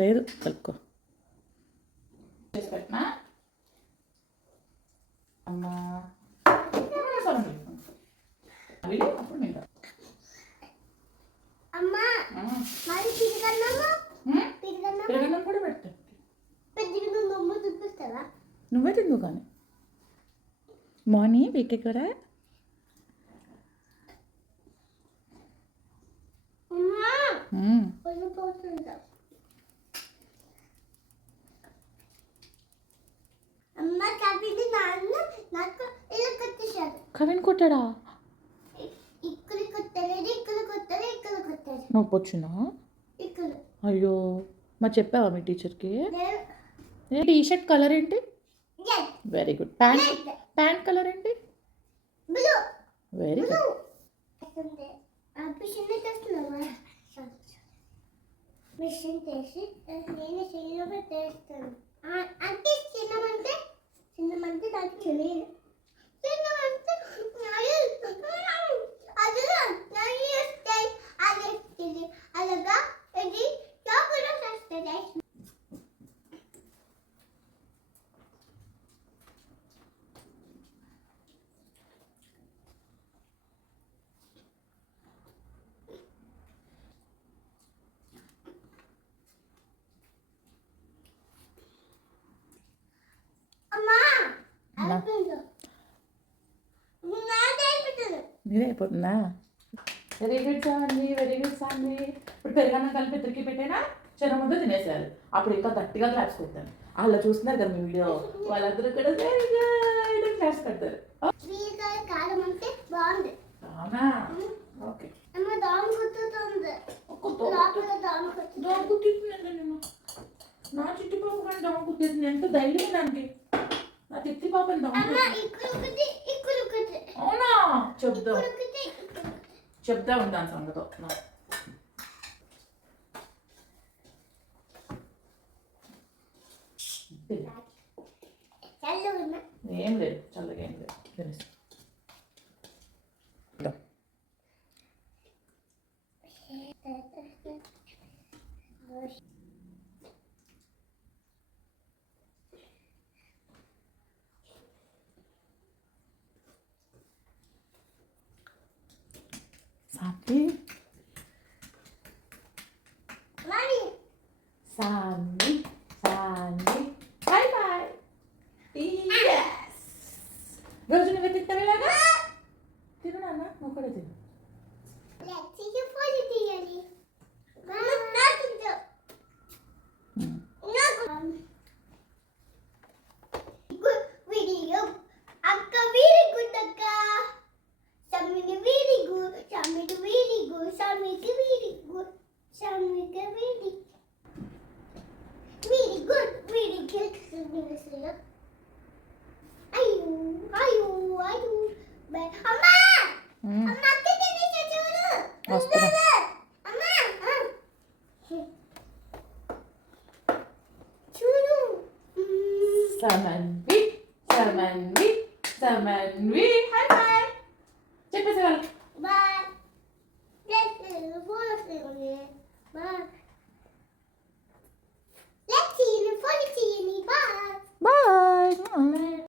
లేదు కలుపుకో. చేసి పెట్టినా అమ్మా అప్పుడు తింటా. పెరుగన్నం కూడా పెట్టు. నువ్వే తిందు కానీ మార్నింగ్ వీకే కూడా కవిన్ కొట్టాడా? నొప్పి వచ్చిందా? అయ్యో మరి చెప్పావా మీ టీచర్కి? టీ షర్ట్ కలర్ ఏంటి? Very good. ప్యాంట్ కలర్ ఏంటి? Very good. మిషన్ చేసి నేను చెయ్యిలో పెట్టేస్తాను. అంటే చిన్నమంటే నాకు తెలియదు. చిన్నమంటే అలాగా ఇది చాక్లెట్ వస్తుంది. నీదే అయిపోతుందా? Very good Sandy, very good Sandy. ఇప్పుడు పెరుగన్నం కలిపి ఇద్దరికి పెట్టైనా చిన్న ముద్ద తినేసారు. అప్పుడు ఇంకా గట్టిగా క్లాప్స్ కొట్టాను. వాళ్ళు చూస్తున్నారు కదా మీ వీడియో, వాళ్ళందరూ కూడా వెరీ గుడ్ క్లాప్స్ కడతారు. కారం అంటే బాగుంది. అవునా? ఓకే. దాము కుట్టుతుంది. దోమ కుట్టింది నేను. నా చిట్టి పాప కానీ దోమ కుట్టింది. ఎంత ధైర్యం దానికి. నా చిట్టి పాపని దోమ. అవునా? చెప్తా ఉంటాను సంగతో. ఏం లేదు, చల్లగా ఏం లేదు. తెలుసు. Sandy. Sandy. Sandy. Bye bye. Yes. రోజు నువ్వే తింటావు ఇలాగా? తిను నాన్న, నువ్వు కూడా తిను. వస్తున్నా. సమన్వి హై బాయ్ చెప్పేసి వాళ్ళు. Let's see you for the teeny. Bye. Bye.